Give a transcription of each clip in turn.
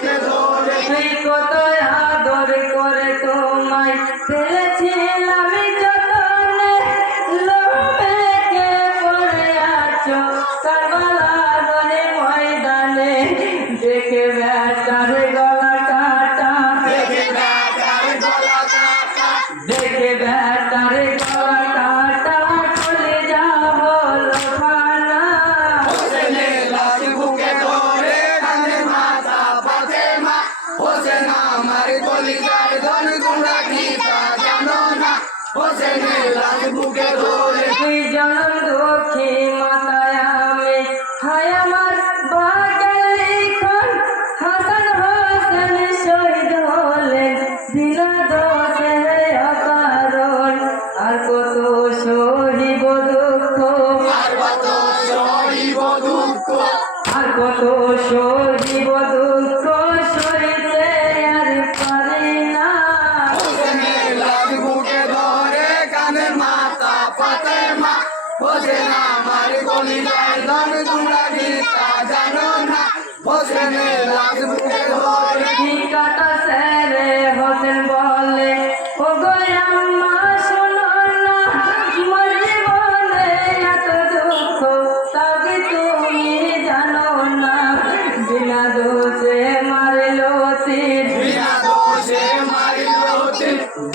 together. জনম দুঃখী মাতা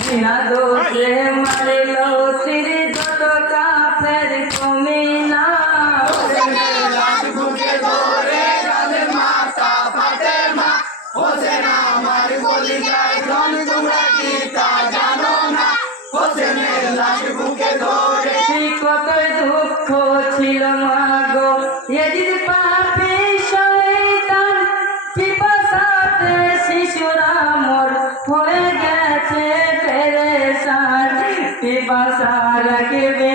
बिना दोष मारे लो মাগো এদিন পাপে শয়তান পিপাসাতে শিশুরা মোর হয়ে গেছে পেরেশান। পিপাসা রাখবে